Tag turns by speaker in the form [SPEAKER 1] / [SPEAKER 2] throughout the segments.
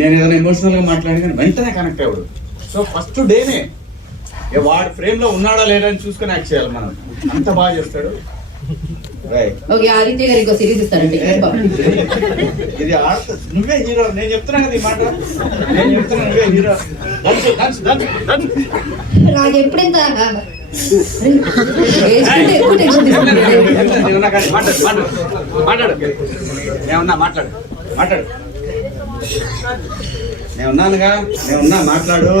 [SPEAKER 1] నేను ఏదైనా ఎమోషనల్గా మాట్లాడి కానీ వెంటనే కనెక్ట్ అవ్వడు సో ఫస్ట్ డేనే ఏ వాడు ఫ్రేమ్లో ఉన్నాడా లేడా అని చూసుకొని యాక్ట్ చేయాలి మనం. అంత బాగా చేస్తాడు. రైట్
[SPEAKER 2] ఓకే ఆదిత్య గారు ఇంకో సిరీస్ ఇస్తారండి.
[SPEAKER 1] ఇది నువ్వే హీరో నేను చెప్తున్నా కదా ఈ మాట. నేను చెప్తున్నా నువ్వే హీరో.
[SPEAKER 3] నాకు
[SPEAKER 1] మాట్లాడు మాట్లాడు. మాట్లాడు. మాట్లాడు. నేను ఉన్నానుగా నేను ఉన్నా మాట్లాడు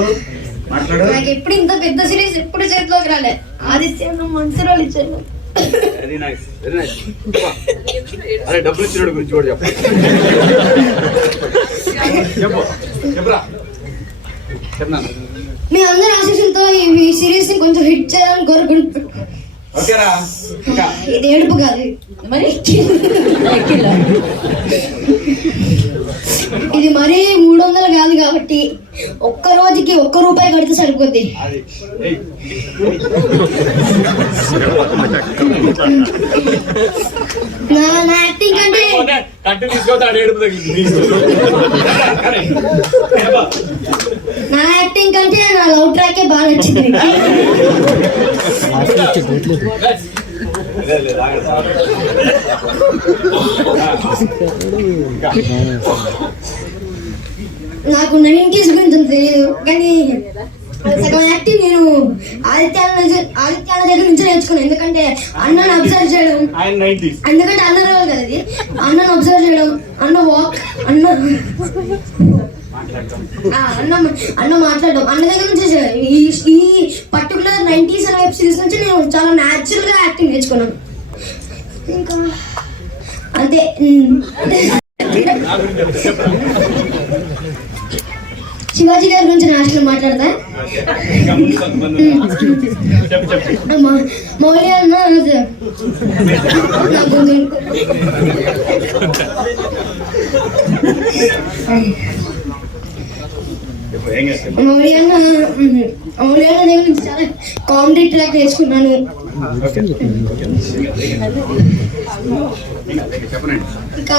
[SPEAKER 1] మాట్లాడు.
[SPEAKER 3] నాకు ఎప్పుడు ఇంత పెద్ద సిరీస్ ఎప్పుడు చేతిలోకి రాలే. ఆదిత్య అన్న మంచి రోల్ ఇచ్చాను
[SPEAKER 1] వెరీ నైస్ వెరీ నైస్ అరే డబ్బులు ఇచ్చినోడు గురించి కూడా చెప్పు. చెప్పు చెప్పురా?
[SPEAKER 3] మీ అందరి ఆశీస్సులతో ఈ సిరీస్ని కొంచెం హిట్ చేయాలని కోరుకుంటున్నాను.
[SPEAKER 1] ఇంకా.
[SPEAKER 3] ఇది ఏడుపు కాదు.
[SPEAKER 2] మరి
[SPEAKER 3] ఇది మరీ మూడు వందలు కాదు కాబట్టి ఒక్క రోజుకి ఒక్క రూపాయి కడితే సరిపోద్ది. నా నా యాక్టింగ్ అంటే
[SPEAKER 1] కట్టు ఏడుపు
[SPEAKER 3] నా యాక్టింగ్ కంటే నా లవ్ ట్రాకే బాగా నచ్చింది నాకు. నైన్టీస్ గురించి తెలియదు కానీ సగం యాక్టింగ్ నేను ఆదిత్యాల ఆదిత్యాల దగ్గర నుంచి నేర్చుకున్నాను ఎందుకంటే అన్నను అబ్జర్వ్ చేయడం. ఎందుకంటే అన్న రావాలి కదా అది అన్నను అబ్జర్వ్ చేయడం అన్న వాక్ అన్న అన్న అన్న మాట్లాడడం. అన్న దగ్గర నుంచి ఈ పర్టికులర్ నైన్టీస్ అనే వెబ్ సిరీస్ నుంచి నేను చాలా న్యాచురల్గా యాక్టింగ్ నేర్చుకున్నాను. ఇంకా అంతే. శివాజీ గారి గురించి నేను అసలు మాట్లాడతా?
[SPEAKER 1] ఇంకా ముందు కొంతమంది ఉన్నారు. చెప్పు చెప్పు
[SPEAKER 3] మా- మౌలి అన్న మౌలి అన్న మౌలి అన్న నుంచి చాలా కామెడీ ట్రాక్ నేర్చుకున్నాను.
[SPEAKER 1] ఇంకా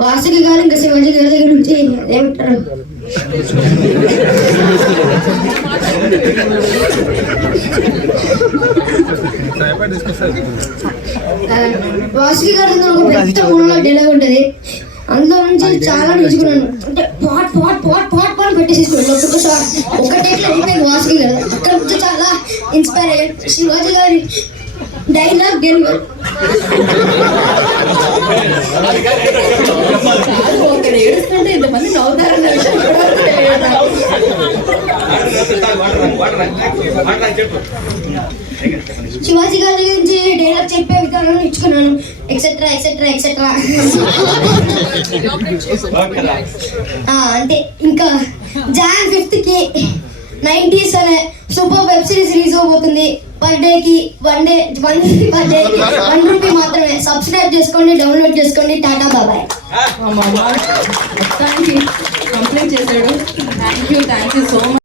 [SPEAKER 3] వాసుకి గారు ఇంకా శివాజీ గారి దగ్గర నుంచి ఏమంటారు? వాసుకి గారి దగ్గర ఒక పెద్ద మూలలో డైలాగ్ ఉంటది. అందులో నుంచి చాలా నేర్చుకున్నాను. అంటే pot pot pot pot pot పెట్టేసేసుకున్నాను. ఒక్కొక్క షాట్ ఒక టేక్లో అయిపోయింది వాసుకి గారు అక్కడ నుంచి చాలా ఇన్స్పైర్ అయ్యాను. శివాజీ గారి డైలాగ్
[SPEAKER 2] ఏడుస్తుంటే ఇంతమంది నవ్వుతారన్న విషయం
[SPEAKER 3] శివాజీ గారి గురించి డైలాగ్ చెప్పే విధానం ఇచ్చుకున్నాను ఎక్సెట్రా ఎక్సెట్రా ఎక్సెట్రా అంటే ఇంకా జాన్ ఫిఫ్త్కి నైన్టీస్ అనే సూపర్ వెబ్ సిరీస్ రిలీజ్ అవబోతుంది పర్ డే కి one day one per day one rupee మాత్రమే. సబ్స్క్రైబ్ చేసుకోండి డౌన్లోడ్ చేసుకోండి. టాటా బాబాయ్
[SPEAKER 2] మొత్తానికి కంప్లీట్ చేశాడు. Thank you thank you so much